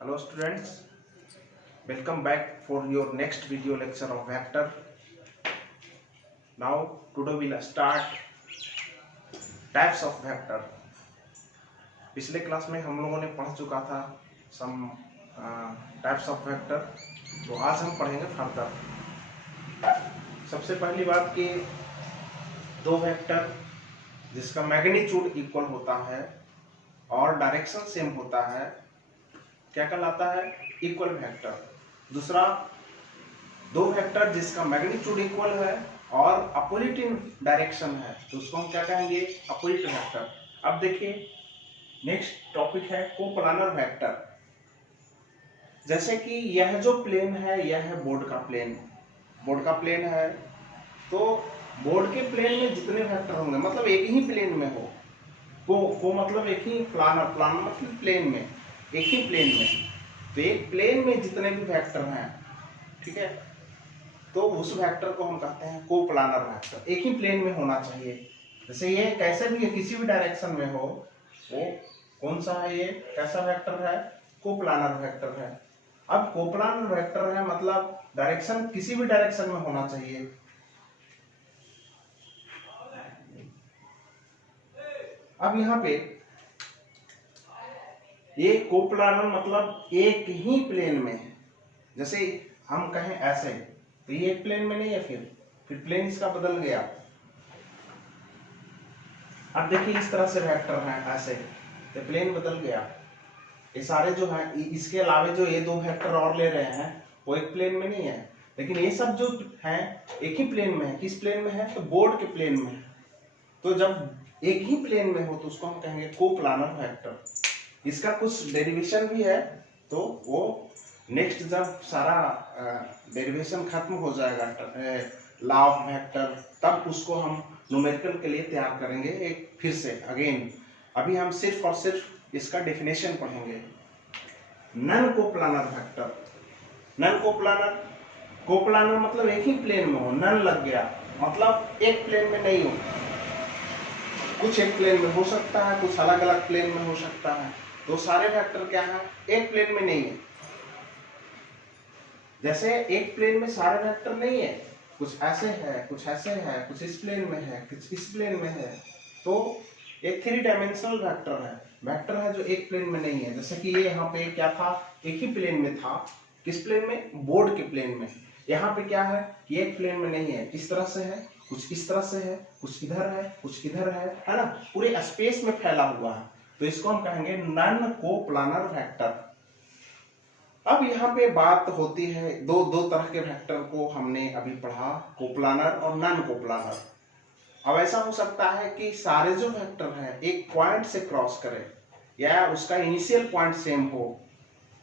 Hello students, welcome back for your next video lecture of vector. Now today we'll start types of vector. पिछले class में हम लोगों ने पढ़ चुका था some types of vector, तो आज हम पढ़ेंगे फर्दर। सबसे पहली बात कि दो वेक्टर जिसका मैग्नीट्यूड इक्वल होता है और डायरेक्शन सेम होता है क्या कहलाता है? Equal vector. दूसरा, दो वेक्टर जिसका मैग्नीट्यूड इक्वल है और अपोजिट इन डायरेक्शन है तो उसको हम क्या कहेंगे? Opposite vector. अब देखिए नेक्स्ट टॉपिक है कोप्लानर वेक्टर। जैसे कि यह जो प्लेन है यह है बोर्ड का प्लेन। बोर्ड का प्लेन है तो बोर्ड के प्लेन में जितने वेक्टर होंगे मतलब एक ही प्लेन में हो को मतलब एक ही प्लानर मतलब प्लेन में, एक ही प्लेन में, तो एक प्लेन में जितने भी वेक्टर हैं, ठीक है, तो उस वेक्टर को हम कहते हैं कोप्लानर वेक्टर। एक ही प्लेन में होना चाहिए। जैसे ये कैसे भी है, किसी भी डायरेक्शन में हो, वो कौन सा है? ये कैसा वेक्टर है? कोप्लानर वेक्टर है। अब कोप्लानर वेक्टर है मतलब डायरेक्शन किसी भी डायरेक्शन में होना चाहिए। अब यहाँ पे ये कोप्लानर मतलब एक ही प्लेन में है। जैसे हम कहें ऐसे तो ये एक प्लेन में नहीं है, फिर प्लेन इसका बदल गया। अब देखिए इस तरह से वेक्टर है ऐसे तो प्लेन बदल गया। ये सारे जो है इसके अलावे जो ये दो वेक्टर और ले रहे हैं वो एक प्लेन में नहीं है, लेकिन ये सब जो है एक ही प्लेन में है। किस प्लेन में है? तो बोर्ड के प्लेन में है। तो जब एक ही प्लेन में हो तो उसको हम कहेंगे कोप्लानर वेक्टर। इसका कुछ डेरिवेशन भी है तो वो नेक्स्ट जब सारा डेरिवेशन खत्म हो जाएगा लॉ ऑफ वेक्टर तब उसको हम न्यूमेरिकल के लिए तैयार करेंगे एक फिर से अगेन। अभी हम सिर्फ और सिर्फ इसका डेफिनेशन पढ़ेंगे। Non coplanar vector. Non coplanar, coplanar मतलब एक ही प्लेन में हो, नन लग गया मतलब एक प्लेन में नहीं हो। कुछ एक प्लेन में हो सकता है, कुछ अलग अलग प्लेन में हो सकता है, तो सारे वेक्टर क्या है? एक प्लेन में नहीं है। जैसे एक प्लेन में सारे वेक्टर नहीं है, कुछ ऐसे है, कुछ ऐसे है, कुछ इस प्लेन में है, कुछ इस प्लेन में है, तो एक 3 डायमेंशनल वेक्टर है। वेक्टर है जो एक प्लेन में नहीं है। जैसे कि ये यहाँ पे क्या था? एक ही प्लेन में था। किस प्लेन में? बोर्ड के प्लेन में। यहाँ पे क्या है कि एक प्लेन में नहीं है, इस तरह से है, कुछ इस तरह से है, कुछ इधर है, कुछ इधर है ना, पूरे स्पेस में फैला हुआ है, तो इसको हम कहेंगे नन कोप्लानर वेक्टर। अब यहाँ पे बात होती है दो तरह के वेक्टर को हमने अभी पढ़ा, कोप्लानर और नॉन कोप्लानर। अब ऐसा हो सकता है कि सारे जो वेक्टर हैं एक पॉइंट से क्रॉस करें या उसका इनिशियल पॉइंट सेम हो,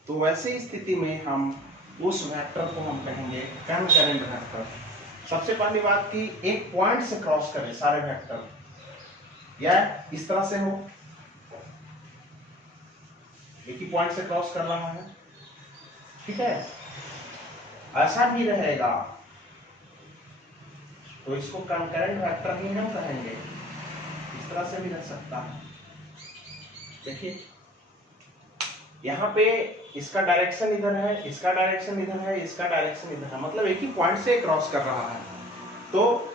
तो वैसी स्थिति में हम उस वेक्टर को हम कहेंगे कनकरेंट वेक्टर। सबसे पहली बात कि एक पॉइंट से क्रॉस करें सारे वेक्टर, या इस तरह से हो, एक ही पॉइंट से क्रॉस कर रहा है, ठीक है, ऐसा भी रहेगा तो इसको कंकरेंट वेक्टर ही हम कहेंगे। इस तरह से भी रह सकता है। देखिए यहाँ पे इसका डायरेक्शन इधर है, इसका डायरेक्शन इधर है, इसका डायरेक्शन इधर है, मतलब एक ही पॉइंट से क्रॉस कर रहा है। तो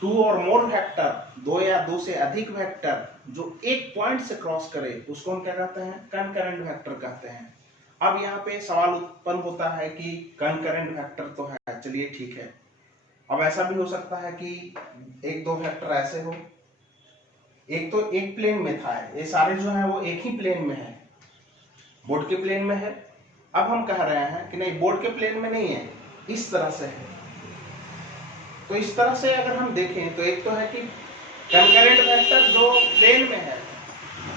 2 और मोर वेक्टर, 2 या 2 से अधिक वेक्टर जो एक पॉइंट से क्रॉस करे उसको हम क्या कहते हैं? कंकरेंट वेक्टर कहते हैं। अब यहाँ पे सवाल उत्पन्न होता है कि कंकरेंट वेक्टर तो है, चलिए ठीक है। अब ऐसा भी हो सकता है कि एक दो वेक्टर ऐसे हो, एक तो एक प्लेन में था, ये सारे जो है वो एक ही प्लेन में है, बोर्ड के प्लेन में है। अब हम कह रहे हैं कि नहीं, बोर्ड के प्लेन में नहीं है, इस तरह से है। तो इस तरह से अगर हम देखें तो एक तो है कि कंकरेंट वेक्टर जो प्लेन में है,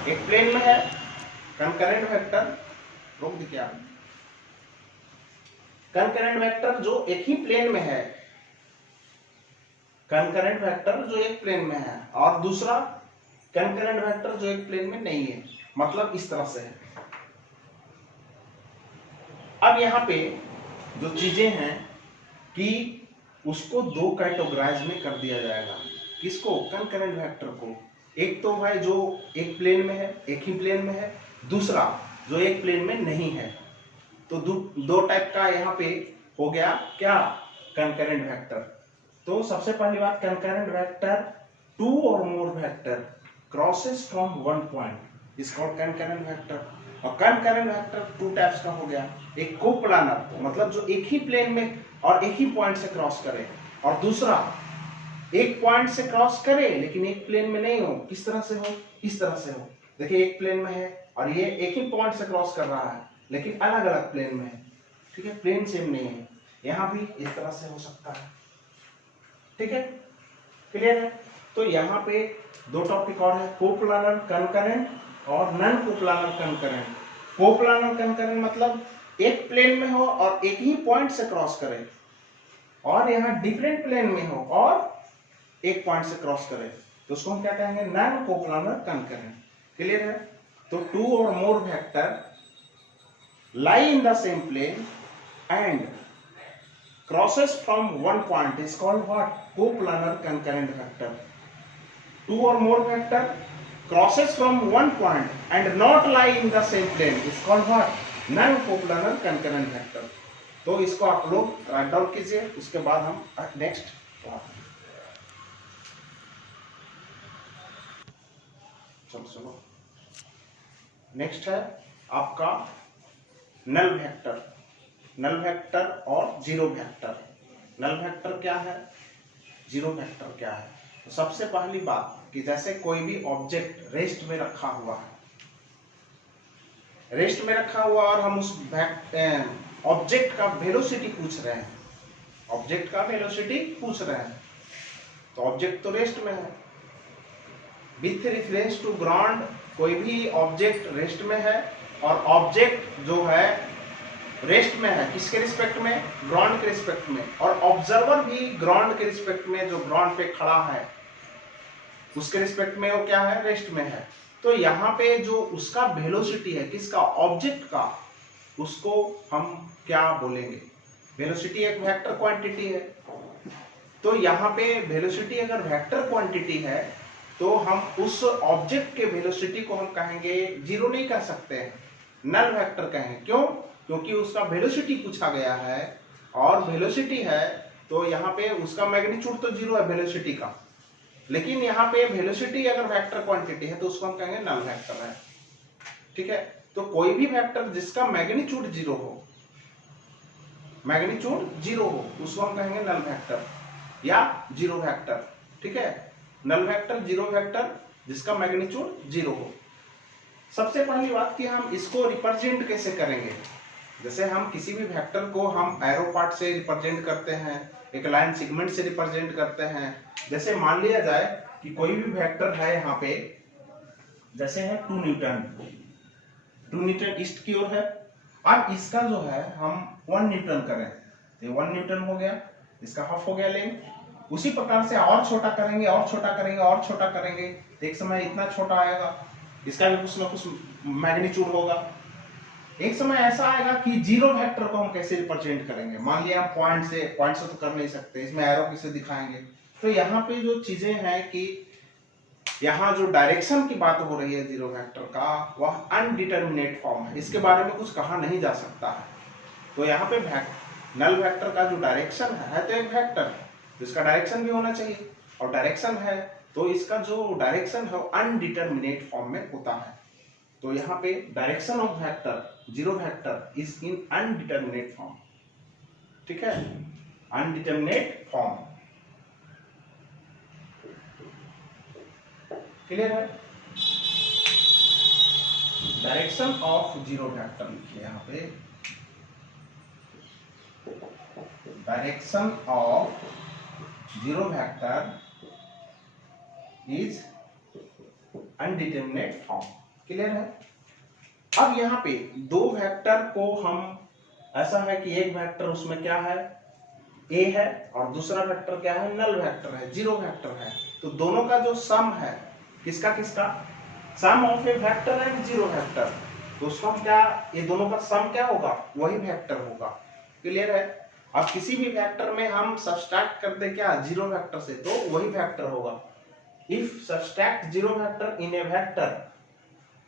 एक प्लेन में है कंकरेंट वेक्टर, रोक दीजिए आप, कंकरेंट वेक्टर जो एक ही प्लेन में है, कंकरेंट वेक्टर जो एक प्लेन में है, और दूसरा कंकरेंट वेक्टर जो एक प्लेन में नहीं है, मतलब इस तरह से है। अब यहाँ पे जो चीजें हैं कि उसको दो कैटेगराइज में कर दिया जाएगा। किसको? कंकरेंट वेक्टर को। एक तो भाई जो एक प्लेन में है, एक ही प्लेन में है, दूसरा जो एक प्लेन में नहीं है। तो दो टाइप का यहाँ पे हो गया क्या, कंकरेंट वेक्टर। तो सबसे पहली बात, concurrent vector two or more vector crosses from one point is called concurrent vector. और कंकरेंट वेक्टर टू टाइप्स का हो गया, एक कोप्लानर मतलब जो एक ही प्लेन में और एक ही पॉइंट से क्रॉस करे, और दूसरा एक पॉइंट से क्रॉस करे लेकिन एक प्लेन में नहीं हो। किस तरह से हो, इस तरह से हो। देखिए एक प्लेन में है और ये एक ही पॉइंट से क्रॉस कर रहा है लेकिन अलग अलग प्लेन में है, ठीक है, प्लेन सेम नहीं है। यहां भी इस तरह से हो सकता है, ठीक है, क्लियर है। तो यहाँ पे दो टॉपिक और है, कोप्लानर कंकरेंट और non coplanar concurrent. Coplanar concurrent मतलब एक प्लेन में हो और एक ही पॉइंट से क्रॉस करे, और यहाँ डिफरेंट प्लेन में हो और एक पॉइंट से क्रॉस करे, तो उसको हम क्या कहेंगे, नॉन कोप्लानर कंकरेंट। क्लियर है। तो to or more vector lie in the same plane and crosses from one point is called what, coplanar concurrent vector. Two or more vector crosses from one point and not lie in the same plane is called what, non coplanar concurrent vector. तो इसको आप लोग write down कीजिए, उसके बाद हम next चलो next है आपका नल वेक्टर। नल वेक्टर और जीरो वेक्टर। नल वेक्टर क्या है, जीरो वेक्टर क्या है। तो सबसे पहली बात कि जैसे कोई भी ऑब्जेक्ट रेस्ट में रखा हुआ है, रेस्ट में रखा हुआ और हम उस ऑब्जेक्ट का वेलोसिटी पूछ रहे हैं, ऑब्जेक्ट का वेलोसिटी पूछ रहे हैं, तो ऑब्जेक्ट तो रेस्ट में है। विथ रेफरेंस टू ग्राउंड, कोई भी ऑब्जेक्ट रेस्ट में है और ऑब्जेक्ट जो है रेस्ट में है, किसके रिस्पेक्ट में, ग्राउंड के रिस्पेक्ट में, और ऑब्जर्वर भी ग्राउंड के रिस्पेक्ट में, जो ग्राउंड पे खड़ा है उसके रिस्पेक्ट में वो क्या है, रेस्ट में है। तो यहाँ पे जो उसका वेलोसिटी है, किसका, ऑब्जेक्ट का, उसको हम क्या बोलेंगे, वेलोसिटी एक वेक्टर क्वांटिटी है। तो यहाँ पे वेलोसिटी अगर वेक्टर क्वांटिटी है तो हम उस ऑब्जेक्ट के वेलोसिटी को हम कहेंगे, जीरो नहीं कर सकते हैं, नल वेक्टर कहेंगे। क्यों, क्योंकि उसका वेलोसिटी पूछा गया है और वेलोसिटी है तो यहाँ पे उसका मैग्नीट्यूड तो जीरो है वेलोसिटी का, लेकिन यहाँ पे वेलोसिटी अगर वेक्टर क्वांटिटी है तो उसको हम कहेंगे नल वेक्टर है, ठीक है। तो कोई भी वेक्टर जिसका मैग्नीट्यूड जीरो हो, मैग्नीट्यूड जीरो हो, उसको हम कहेंगे नल वेक्टर या जीरो वेक्टर, ठीक है। नल वेक्टर, जीरो वेक्टर, जिसका मैग्नीट्यूड जीरो हो। सबसे पहली बात कि हम इसको रिप्रेजेंट कैसे करेंगे। जैसे हम किसी भी वेक्टर को हम एरो पार्ट से रिप्रेजेंट करते हैं, एक लाइन सेगमेंट से रिप्रेजेंट करते हैं। जैसे मान लिया जाए कि कोई भी वेक्टर है यहाँ पे, जैसे है 2 न्यूटन, 2 न्यूटन ईस्ट की ओर है। अब इसका जो है हम 1 न्यूटन करें तो 1 न्यूटन हो गया, इसका हाफ हो गया लेंथ। उसी प्रकार से और छोटा करेंगे और छोटा करेंगे और छोटा करेंगे तो एक समय इतना छोटा आएगा, इसका भी कुछ ना कुछ मैग्नीट्यूड होगा। एक समय ऐसा आएगा कि जीरो वेक्टर को हम कैसे रिप्रेजेंट करेंगे। मान लिया हम पॉइंट से तो कर नहीं सकते, इसमें एरो कैसे दिखाएंगे। तो यहाँ पे जो चीजें हैं कि यहाँ जो डायरेक्शन की बात हो रही है जीरो वेक्टर का, वह अनडिटर्मिनेट फॉर्म है, इसके बारे में कुछ कहा नहीं जा सकता है। तो यहाँ पे नल वेक्टर का जो डायरेक्शन है तो एक वेक्टर, तो इसका डायरेक्शन भी होना चाहिए, और डायरेक्शन है तो इसका जो डायरेक्शन है अनडिटर्मिनेट फॉर्म में होता है। तो यहाँ पे direction of vector, zero vector is in indeterminate form, ठीक है, अनडिटर्मिनेट फॉर्म। क्लियर है। डायरेक्शन ऑफ जीरो वेक्टर लिखिए यहाँ पे, direction of zero vector is indeterminate form. Clear है। अब यहाँ पे दो वेक्टर को हम, ऐसा है कि एक वेक्टर उसमें क्या है, ए है, और दूसरा वेक्टर क्या है, नल वेक्टर है, जीरो वेक्टर है। तो दोनों का जो सम है, किसका किसका, sum of A vector and zero vector, तो उसका क्या, ये दोनों का सम क्या होगा, वही वेक्टर होगा। क्लियर है। अब किसी भी वेक्टर में हम सब्सट्रैक्ट करते क्या, जीरो वेक्टर से, तो वही वेक्टर होगा। If subtract zero vector in a vector,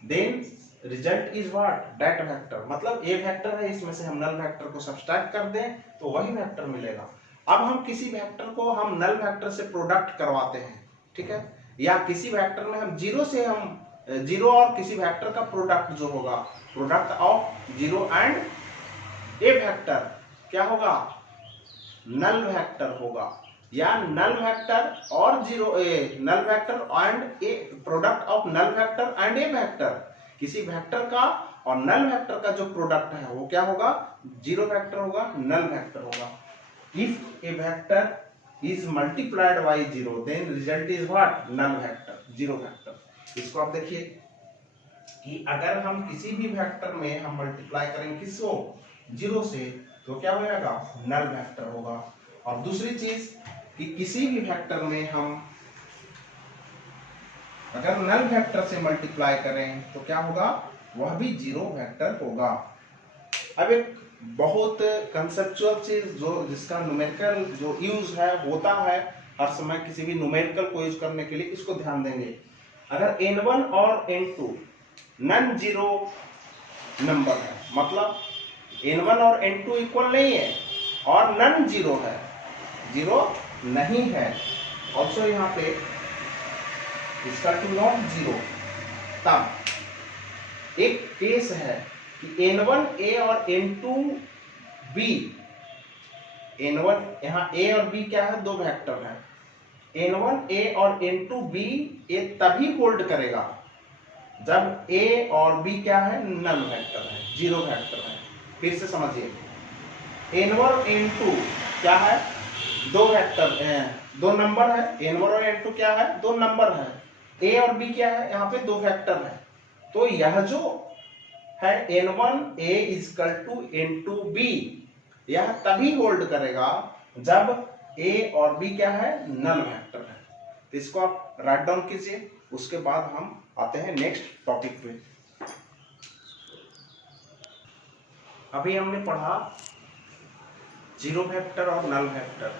then result is what, that vector, मतलब ए वेक्टर है, इसमें से हम नल वेक्टर को सब्सट्रैक्ट कर दें तो वही वेक्टर मिलेगा। अब हम किसी वेक्टर को हम नल वेक्टर से प्रोडक्ट करवाते हैं, ठीक है, या किसी वेक्टर में हम जीरो और किसी वेक्टर का प्रोडक्ट जो होगा, product of zero and a vector क्या होगा, नल वेक्टर होगा, या नल वेक्टर और null vector and a product of null vector and a vector, किसी वेक्टर का और नल वेक्टर का जो प्रोडक्ट है वो क्या होगा, जीरो वेक्टर होगा, नल वेक्टर होगा। If a vector is multiplied by zero then result is what, null vector, zero vector. इसको आप देखिए कि अगर हम किसी भी वेक्टर में हम मल्टीप्लाई करेंगे किसको, जीरो से, तो क्या हो जाएगा, नल वेक्टर होगा। और दूसरी चीज कि किसी भी वेक्टर में हम अगर नल वेक्टर से मल्टीप्लाई करें तो क्या होगा, वह भी जीरो वेक्टर होगा। अब एक बहुत कंसेप्चुअल चीज जो जिसका न्यूमेरिकल जो यूज है होता है हर समय किसी भी न्यूमेरिकल को यूज करने के लिए, इसको ध्यान देंगे। अगर n1 और n2 नन जीरो नंबर है, मतलब n1 और n2 इक्वल नहीं है और नन जीरो है, जीरो नहीं है, ऑल्सो यहाँ पे इसका टू नॉट जीरो, तब एक केस है कि n1 a और n2 b, n1 यहाँ a और b क्या है, दो वेक्टर है, n1 a और n2 b ये तभी होल्ड करेगा जब a और b क्या है, नल वेक्टर है, जीरो वेक्टर है। फिर से समझिए, n1 n2 क्या है, दो वेक्टर दो नंबर है, n1 और n2 क्या है, दो नंबर है, a और b क्या है, यहाँ पे दो वेक्टर है। तो यह जो है n1 a equal to n2 b, यह तभी होल्ड करेगा जब a और b क्या है, नल वेक्टर है। तो इसको आप राइट डाउन कीजिए, उसके बाद हम आते हैं नेक्स्ट टॉपिक पे। अभी हमने पढ़ा जीरो वेक्टर और नल वेक्टर।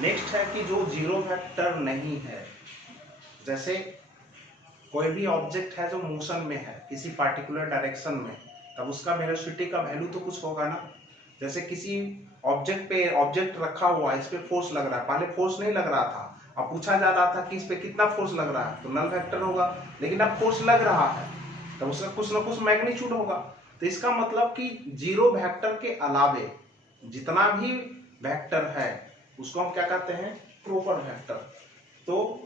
नेक्स्ट है कि जो जीरो वेक्टर नहीं है, जैसे कोई भी ऑब्जेक्ट है जो मोशन में है किसी पार्टिकुलर डायरेक्शन में, तब उसका वेलोसिटी का वैल्यू तो कुछ होगा ना। जैसे किसी ऑब्जेक्ट पे ऑब्जेक्ट रखा हुआ है, इस पे फोर्स लग रहा है, पहले फोर्स नहीं लग रहा था, अब पूछा जा रहा था कि इस पे कितना फोर्स लग रहा है, तो नल वेक्टर होगा। लेकिन अब फोर्स लग रहा है तो उसका कुछ ना कुछ मैग्नीट्यूड होगा। तो इसका मतलब कि जीरो वेक्टर के अलावे जितना भी वेक्टर है उसको हम क्या कहते हैं, प्रॉपर वेक्टर। तो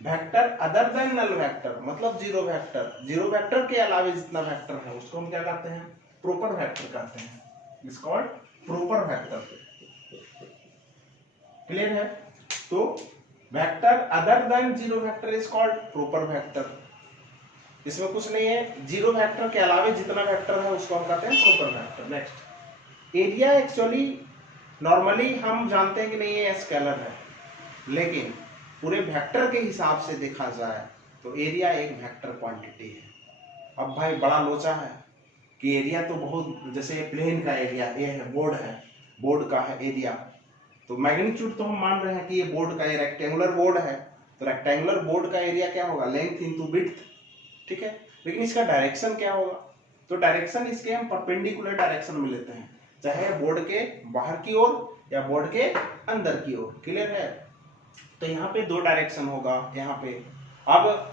vector other than null vector मतलब जीरो वेक्टर के अलावे जितना वेक्टर है उसको हम क्या कहते हैं, प्रॉपर वेक्टर कहते हैं, is called proper vector. Clear है। तो vector other than zero vector is called proper vector. इसमें कुछ नहीं है, जीरो वेक्टर के अलावे जितना वेक्टर है उसको हम कहते हैं proper vector. Next, area actually normally हम जानते हैं कि नहीं ये स्केलर है, लेकिन पूरे वेक्टर के हिसाब से देखा जाए तो एरिया एक वेक्टर क्वांटिटी है। अब भाई बड़ा लोचा है कि एरिया तो बहुत, जैसे प्लेन का एरिया ये है, बोर्ड का है एरिया, तो मैग्नीट्यूड तो हम मान रहे हैं कि ये बोर्ड का, ये रेक्टेंगुलर बोर्ड है, तो रेक्टेंगुलर बोर्ड का एरिया क्या होगा, लेंथ इनटू विड्थ, ठीक है। लेकिन इसका डायरेक्शन क्या होगा, तो डायरेक्शन इसके हम परपेंडिकुलर डायरेक्शन में लेते हैं, चाहे बोर्ड के बाहर की ओर या बोर्ड के अंदर की ओर। क्लियर है। तो यहाँ पे दो डायरेक्शन होगा, यहाँ पे अब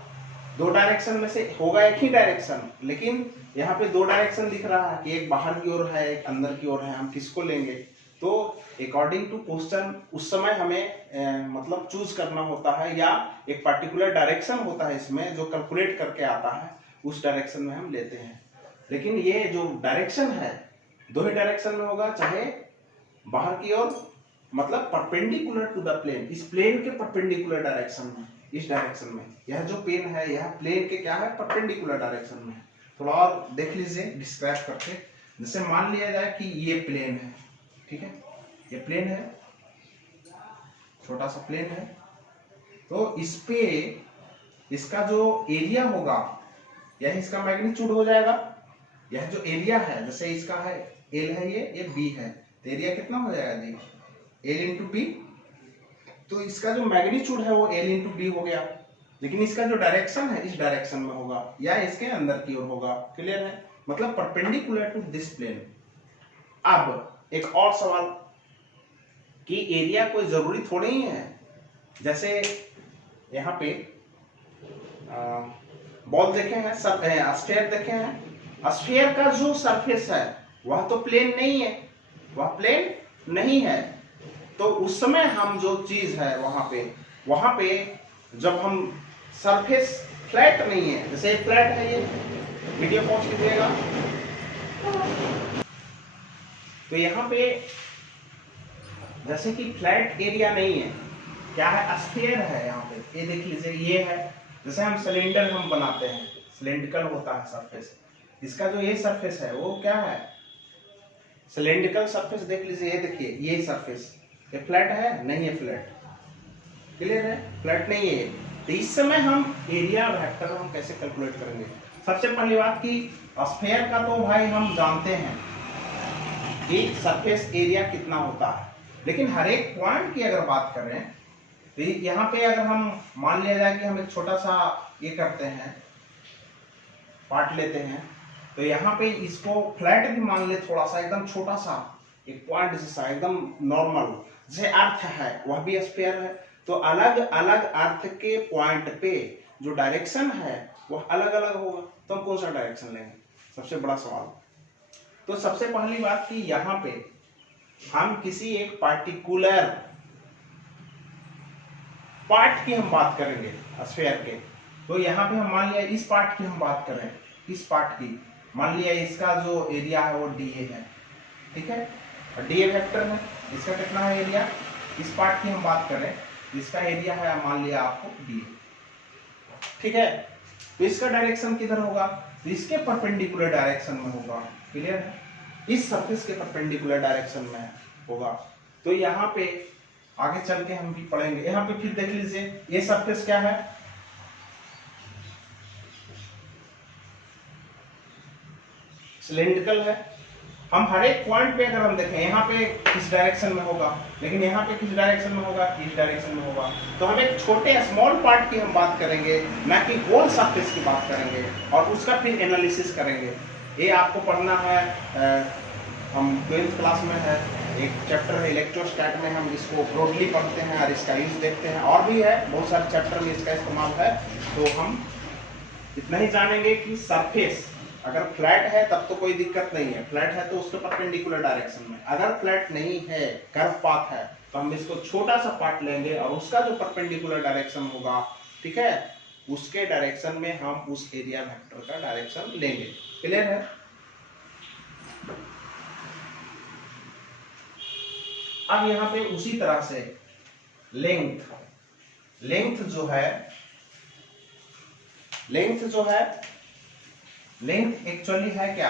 दो डायरेक्शन में से होगा एक ही डायरेक्शन, लेकिन यहाँ पे दो डायरेक्शन दिख रहा है कि एक बाहर की ओर है एक अंदर की ओर है, हम किसको लेंगे। तो अकॉर्डिंग टू क्वेश्चन उस समय हमें मतलब चूज करना होता है, या एक पर्टिकुलर डायरेक्शन होता है इसमें जो कैलकुलेट करके आता है, उस डायरेक्शन में हम लेते हैं। लेकिन ये जो डायरेक्शन है दो ही डायरेक्शन में होगा, चाहे बाहर की ओर मतलब परपेंडिकुलर टू द प्लेन, इस प्लेन के परपेंडिकुलर डायरेक्शन में, इस डायरेक्शन में, यह जो पेन है यह प्लेन के क्या है, परपेंडिकुलर डायरेक्शन में। थोड़ा और देख लीजिए डिस्क्राइब करके। जैसे मान लिया जाए कि ये प्लेन है, ठीक है, ये प्लेन है, छोटा सा प्लेन है, तो इस पे इसका जो एरिया होगा यह इसका मैग्नीट्यूड हो जाएगा। यह जो एरिया है, जैसे इसका है एल है, ये बी है, तो एरिया कितना हो जाएगा जी, एल इंटू बी। तो इसका जो मैग्नीट्यूड है वो एल इंटू बी हो गया। लेकिन इसका जो डायरेक्शन है इस डायरेक्शन में होगा या इसके अंदर की ओर होगा। क्लियर है, मतलब परपेंडिकुलर टू दिस प्लेन। अब एक और सवाल कि एरिया कोई जरूरी थोड़ी ही है, जैसे यहाँ पे बॉल देखे हैं, स्फीयर देखे हैं, स्फीयर का जो सरफेस है वह तो प्लेन नहीं है, वह प्लेन नहीं है। तो उस समय हम जो चीज है वहां पे जब हम सरफेस फ्लैट नहीं है, जैसे फ्लैट है, ये वीडियो पॉज कीजिएगा, तो यहाँ पे जैसे कि फ्लैट एरिया नहीं है, क्या है, स्फीयर है। यहाँ पे ये देख लीजिए, ये है, जैसे हम सिलेंडर हम बनाते हैं, सिलेंड्रिकल होता है सरफेस, इसका जो ये सरफेस है वो क्या है, सिलेंड्रिकल सरफेस। देख लीजिए, ये देखिए, ये सरफेस, ये फ्लैट है नहीं है, फ्लैट। क्लियर है, फ्लैट नहीं है। तो इस समय हम एरिया वेक्टर हम कैसे कैलकुलेट करेंगे? सबसे पहली बात कि स्फीयर का तो भाई हम जानते हैं कि सरफेस एरिया कितना होता है, लेकिन हर एक पॉइंट की अगर बात करें तो यहाँ पे अगर हम मान लिया जाए कि हम एक छोटा सा ये करते हैं, पार्ट लेते हैं, तो यहाँ पे इसको फ्लैट भी मान ले, थोड़ा सा एकदम छोटा सा एक पॉइंट जैसा एकदम नॉर्मल, जैसे अर्थ है वह भी स्फीयर है। तो अलग अलग अर्थ के पॉइंट पे जो डायरेक्शन है वह अलग अलग होगा। तो हम कौन सा डायरेक्शन लेंगे, सबसे बड़ा सवाल। तो सबसे पहली बात कि यहाँ पे हम किसी एक पार्टिकुलर पार्ट की हम बात करेंगे स्फीयर के। तो यहाँ पे हम मान लिया इस पार्ट की हम बात करें, इस पार्ट की मान लिया इसका जो एरिया है वो डीए है, ठीक है, और डीए वेक्टर है, इसका कितना है एरिया। इस पार्ट की हम बात करें, इसका एरिया है मान लिया आपको डीए, ठीक है। तो इसका डायरेक्शन किधर होगा, तो इसके परपेंडिकुलर डायरेक्शन में होगा। क्लियर है, इस सरफेस के परपेंडिकुलर डायरेक्शन में होगा। तो यहाँ पे आगे चल के हम भी पढ़ेंगे। यहाँ पे फिर देख लीजिए, ये सरफेस क्या है, सिलेंड्रिकल है। हम हर एक पॉइंट पे अगर हम देखें, यहाँ पे किस डायरेक्शन में होगा, लेकिन यहाँ पे किस डायरेक्शन में होगा, किस डायरेक्शन में होगा। तो हम एक छोटे स्मॉल पार्ट की हम बात करेंगे, ना कि होल सरफेस की बात करेंगे, और उसका फिर एनालिसिस करेंगे। ये आपको पढ़ना है, हम 12th क्लास में है, एक चैप्टर है इलेक्ट्रोस्टैट में, हम इसको ब्रॉडली पढ़ते हैं और इसका यूज देखते हैं, और भी है बहुत सारे चैप्टर में इसका इस्तेमाल है। तो हम इतना ही जानेंगे कि सरफेस अगर फ्लैट है तब तो कोई दिक्कत नहीं है, फ्लैट है तो उसके परपेंडिकुलर डायरेक्शन में। अगर फ्लैट नहीं है, कर्व पाथ है, तो हम इसको छोटा सा पार्ट लेंगे और उसका जो परपेंडिकुलर डायरेक्शन होगा, ठीक है, उसके डायरेक्शन में हम उस एरिया वेक्टर का डायरेक्शन लेंगे। क्लियर है। अब यहाँ पे उसी तरह से लेंथ जो है, लेंथ एक्चुअली है क्या,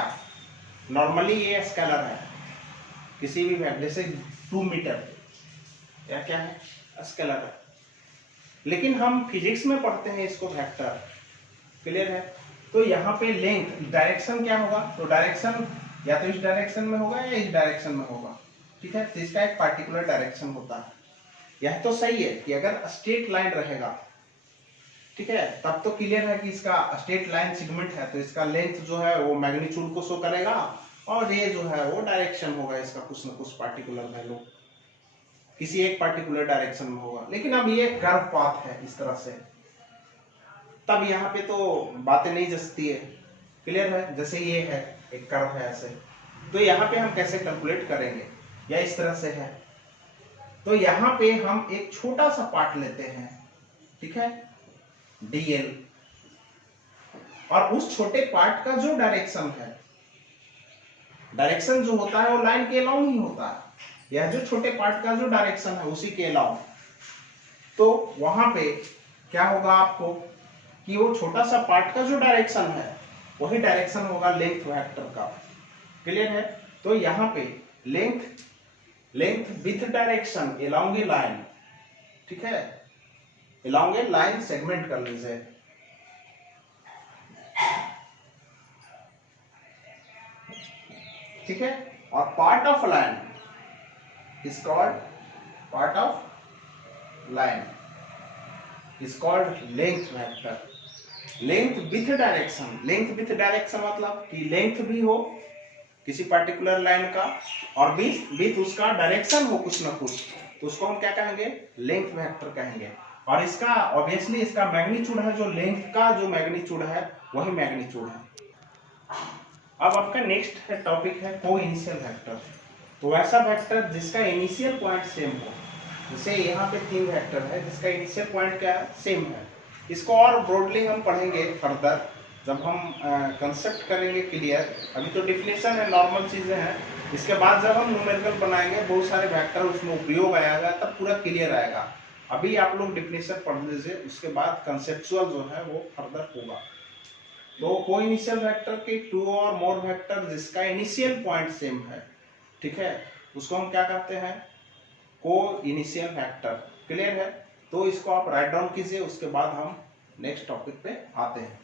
नॉर्मली ये स्केलर है, किसी भी वैल्यू जैसे 2 मीटर या क्या है, स्केलर है, लेकिन हम फिजिक्स में पढ़ते हैं इसको वेक्टर। क्लियर है। तो यहाँ पे लेंथ डायरेक्शन क्या होगा, तो डायरेक्शन या तो इस डायरेक्शन में होगा या इस डायरेक्शन में होगा, ठीक है। तो इसका एक पार्टिकुलर डायरेक्शन होता है। यह तो सही है कि अगर स्ट्रेट लाइन रहेगा, ठीक है, तब तो क्लियर है कि इसका स्ट्रेट लाइन सेगमेंट है, तो इसका लेंथ जो है वो मैग्नीट्यूड को शो करेगा, और ये जो है वो डायरेक्शन होगा इसका कुछ ना कुछ पार्टिकुलर वैल्यू किसी एक पार्टिकुलर डायरेक्शन में होगा। लेकिन अब ये कर्व पाथ है इस तरह से, तब यहाँ पे तो बातें नहीं जचती है। क्लियर है, जैसे ये है एक कर्व है ऐसे, तो यहाँ पे हम कैसे कैलकुलेट करेंगे, या इस तरह से है, तो यहाँ पे हम एक छोटा सा पार्ट लेते हैं, ठीक है, डीएल, और उस छोटे पार्ट का जो डायरेक्शन है, डायरेक्शन जो होता है वो लाइन के अलाउ ही होता है, यह जो छोटे पार्ट का जो डायरेक्शन है उसी के अलाउ। तो वहां पे क्या होगा आपको कि वो छोटा सा पार्ट का जो डायरेक्शन है वही डायरेक्शन होगा लेंथ वेक्टर का। क्लियर है। तो यहाँ पे length with direction along A line, ठीक है, अलोंग ए लाइन सेगमेंट कर लीजिए, ठीक है, और part of line is called part of line. Is called length vector. Length with direction, length with direction मतलब कि लेंथ भी हो किसी पर्टिकुलर लाइन का और विथ उसका डायरेक्शन हो कुछ ना कुछ, तो उसको हम क्या कहेंगे, लेंथ वेक्टर कहेंगे। और इसका ऑब्वियसली इसका मैग्नीट्यूड है, जो लेंथ का जो मैग्नीट्यूड है वही मैग्नीट्यूड है। अब आपका नेक्स्ट टॉपिक है को इनिशियल वेक्टर। तो ऐसा वेक्टर जिसका इनिशियल पॉइंट सेम हो, जैसे यहाँ पे 3 वेक्टर है जिसका इनिशियल पॉइंट क्या है, सेम है। इसको और ब्रॉडली हम पढ़ेंगे फर्दर जब हम कंसेप्ट करेंगे क्लियर। अभी तो डिफिनेशन है, नॉर्मल चीजें हैं, इसके बाद जब हम न्यूमेरिकल बनाएंगे बहुत सारे वेक्टर उसमें उपयोग आएगा तब पूरा क्लियर आएगा। अभी आप लोग डिफिनेशन पढ़ लीजिए, उसके बाद कंसेप्चुअल जो है वो फर्दर होगा। तो को इनिशियल वेक्टर के 2 और मोर वेक्टर जिसका इनिशियल पॉइंट सेम है, ठीक है, उसको हम क्या कहते हैं, को इनिशियल वेक्टर। क्लियर है? तो इसको आप राइट डाउन कीजिए, उसके बाद हम नेक्स्ट टॉपिक पे आते हैं।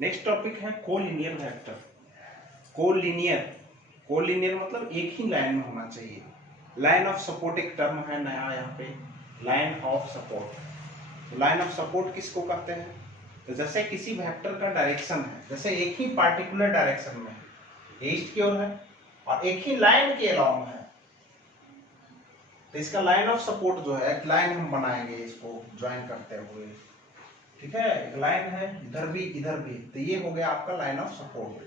नेक्स्ट टॉपिक है कोलिनियर वेक्टर। कोलिनियर, कोलिनियर मतलब एक ही लाइन में होना चाहिए। लाइन ऑफ सपोर्ट एक टर्म है नया यहाँ पे, line of support. Line of support किसको कहते हैं, तो जैसे किसी वेक्टर का डायरेक्शन है, जैसे एक ही पार्टिकुलर डायरेक्शन में है, ईस्ट की ओर है और एक ही लाइन के अलावा है, तो इसका लाइन ऑफ सपोर्ट जो है, एक लाइन हम बनाएंगे इसको ज्वाइन करते हुए, ठीक है, एक लाइन है इधर भी इधर भी, तो ये हो गया आपका लाइन ऑफ सपोर्ट।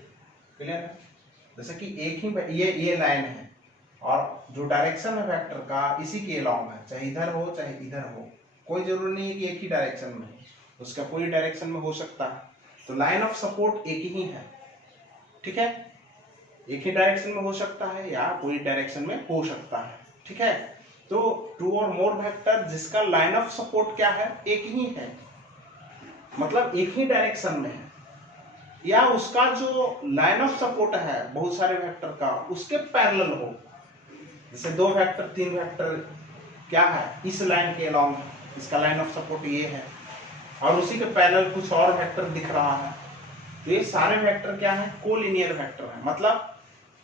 क्लियर है? जैसे कि एक ही ये लाइन है और जो डायरेक्शन है वेक्टर का इसी के अलावा है, चाहे इधर हो चाहे इधर हो, कोई जरूरी नहीं है कि एक ही डायरेक्शन में, उसका पूरी डायरेक्शन में हो सकता है। तो लाइन ऑफ सपोर्ट एक ही है, ठीक है, एक ही डायरेक्शन में हो सकता है या पूरी डायरेक्शन में हो सकता है, ठीक है। तो 2 और मोर वेक्टर जिसका लाइन ऑफ सपोर्ट क्या है, एक ही है, मतलब एक ही डायरेक्शन में है, या उसका जो लाइन ऑफ सपोर्ट है बहुत सारे वेक्टर का उसके पैरेलल हो। जैसे 2 वेक्टर 3 वेक्टर क्या है, इस लाइन के अलावा इसका लाइन ऑफ सपोर्ट ये है और उसी के पैरेलल कुछ और वेक्टर दिख रहा है, तो ये सारे वेक्टर क्या है, कोलिनियर वेक्टर है। मतलब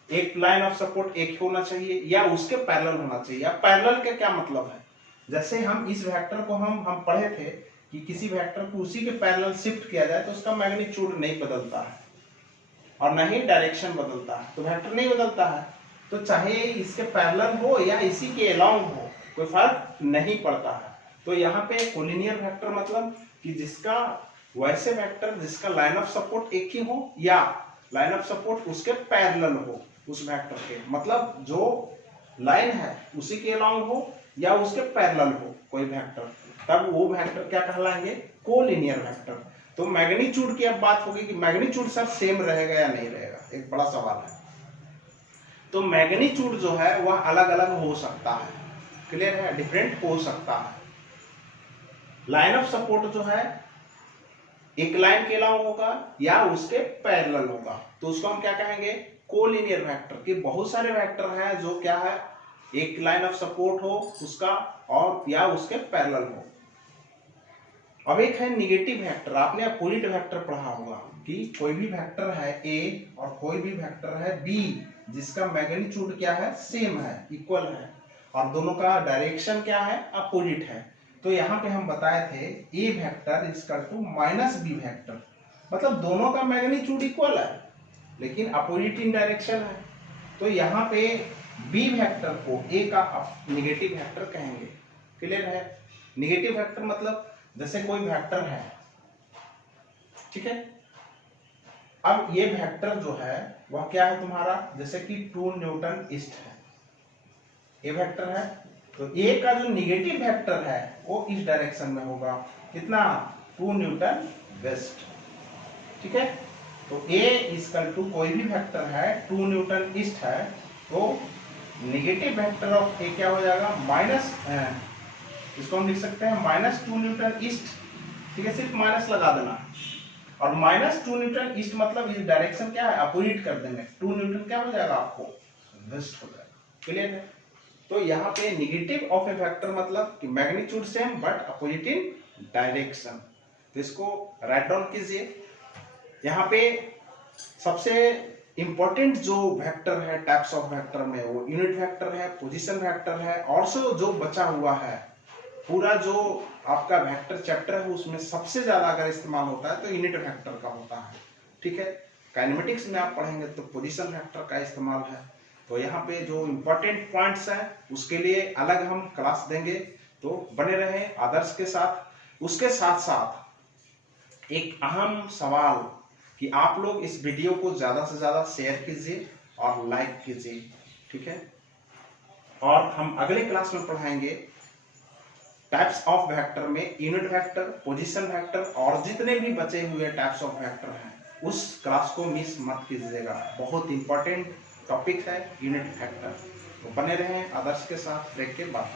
एक लाइन ऑफ सपोर्ट एक होना चाहिए या उसके पैरेलल होना चाहिए। या पैरेलल का क्या मतलब है, जैसे हम इस वेक्टर को हम पढ़े थे कि किसी वेक्टर को उसी के पैरेलल शिफ्ट किया जाए तो उसका मैग्नीट्यूड नहीं बदलता है और न ही डायरेक्शन बदलता है, तो वेक्टर नहीं बदलता है, तो चाहे इसके पैरेलल हो या इसी के अलाउंग हो कोई फर्क नहीं पड़ता है। तो यहाँ पे कोलिनियर वेक्टर मतलब कि जिसका वैसे वेक्टर जिसका लाइन ऑफ सपोर्ट एक ही हो या लाइन ऑफ सपोर्ट उसके पैरेलल हो उस वेक्टर के, मतलब जो लाइन है उसी के अलाउंग हो या उसके पैरेलल हो कोई वेक्टर, तब वो वेक्टर क्या कहलाएंगे, कोलिनियर वेक्टर। तो मैग्नीट्यूड की अब बात होगी कि मैग्नीट्यूड सर सेम रहेगा या नहीं रहेगा, एक बड़ा सवाल है। तो मैग्नीट्यूड जो है वह अलग अलग हो सकता है, क्लियर है, डिफरेंट हो सकता है। लाइन ऑफ सपोर्ट जो है एक लाइन के अलावा होगा या उसके पैरेलल होगा, तो उसको हम क्या कहेंगे, कोलिनियर वेक्टर। कि बहुत सारे वेक्टर हैं जो क्या है, एक लाइन ऑफ सपोर्ट हो उसका और या उसके पैरेलल हो। अब एक है निगेटिव वेक्टर। आपने अपोजिट वेक्टर पढ़ा होगा कि कोई भी वेक्टर है ए और कोई भी वेक्टर है बी जिसका मैग्नीट्यूड क्या है, सेम है, इक्वल है, और दोनों का डायरेक्शन क्या है, अपोजिट है। तो यहाँ पे हम बताए थे A vector equal to minus B vector, मतलब दोनों का मैग्नीट्यूड इक्वल है लेकिन अपोजिट इन डायरेक्शन है। तो यहाँ पे बी वेक्टर को ए का निगेटिव वेक्टर कहेंगे। क्लियर है? निगेटिव वेक्टर मतलब जैसे कोई वेक्टर है, ठीक है, अब ये वेक्टर जो है वह क्या है तुम्हारा, जैसे कि 2 न्यूटन ईस्ट है, ये वेक्टर है, तो ए का जो निगेटिव वेक्टर है वो इस डायरेक्शन में होगा, कितना, 2 न्यूटन वेस्ट, ठीक है। तो ए इक्वल टू कोई भी वेक्टर है 2 न्यूटन ईस्ट है, तो निगेटिव वेक्टर ऑफ ए क्या हो जाएगा, माइनस, इसको हम लिख सकते हैं -2 न्यूटन ईस्ट, ठीक है, सिर्फ माइनस लगा देना, और -2 न्यूटन ईस्ट मतलब इस डायरेक्शन क्या है, अपोजिट कर देंगे, 2 न्यूटन क्या हो जाएगा आपको, वेस्ट हो जाएगा। क्लियर है? तो यहाँ पे निगेटिव ऑफ ए वेक्टर मतलब कि magnitude same but opposite in direction. तो इसको राइट डाउन कीजिए। यहाँ पे सबसे इंपॉर्टेंट जो वेक्टर है टाइप्स ऑफ वेक्टर में, वो यूनिट वेक्टर है, पोजीशन वेक्टर है, और जो बचा हुआ है पूरा जो आपका वेक्टर चैप्टर है उसमें सबसे ज्यादा अगर इस्तेमाल होता है तो यूनिट वेक्टर का होता है। ठीक है, काइनेमेटिक्स में आप पढ़ेंगे तो पोजीशन वेक्टर का इस्तेमाल है। तो यहाँ पे जो इंपॉर्टेंट पॉइंट्स हैं उसके लिए अलग हम क्लास देंगे, तो बने रहें आदर्श के साथ। उसके साथ साथ एक अहम सवाल कि आप लोग इस वीडियो को ज्यादा से ज्यादा शेयर कीजिए और लाइक कीजिए। ठीक है, और हम अगले क्लास में पढ़ाएंगे टाइप्स ऑफ वेक्टर में यूनिट वेक्टर, पोजीशन वेक्टर और जितने भी बचे हुए टाइप्स ऑफ वेक्टर हैं, उस क्लास को मिस मत कीजिएगा। बहुत इंपॉर्टेंट टॉपिक है यूनिट वेक्टर। तो बने रहें आदर्श के साथ ब्रेक के बाद।